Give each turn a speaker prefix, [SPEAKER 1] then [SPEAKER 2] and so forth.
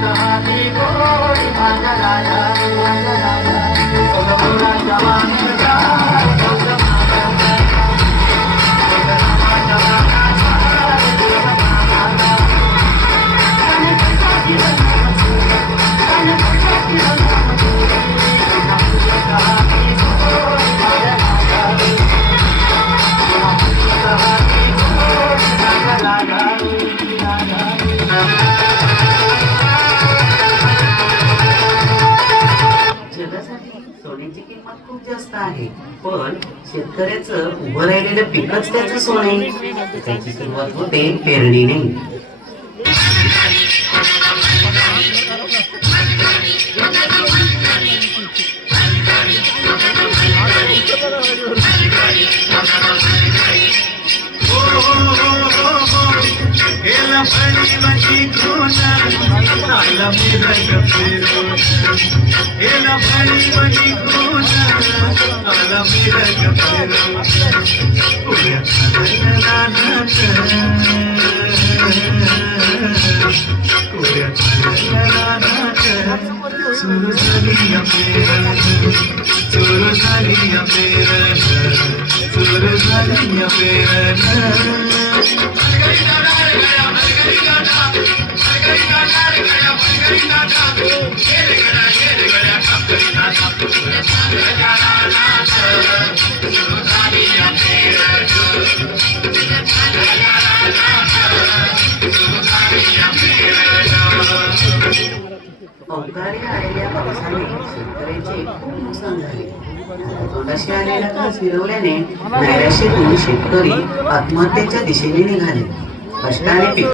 [SPEAKER 1] Lahat iko'y manalala
[SPEAKER 2] जगासाठी सोन्याची किंमत खूप जास्त आहे. पण शेतकऱ्याचं उभं राहिलेलं पिकच त्याचं सोने. त्याची सुरुवात होते पेरणीने.
[SPEAKER 1] हो, हो, हो, गेला फळीवाची I love you like a pillow. I love you like a pillow. Oh, yeah. Oh, yeah. Oh, yeah. Oh, yeah. Oh, yeah. Oh, yeah. Oh, yeah. Oh, yeah. Oh, yeah. Oh, yeah. Sur la ligne à Pérez, sur la ligne.
[SPEAKER 2] अवकाळी आलेल्या पावसाने शेतकऱ्याचे खूप नुकसान झाले. तोंडाशी आलेला फिरवल्याने नैराश्यातून शेतकरी आत्महत्येच्या दिशेने निघाले. कष्टाने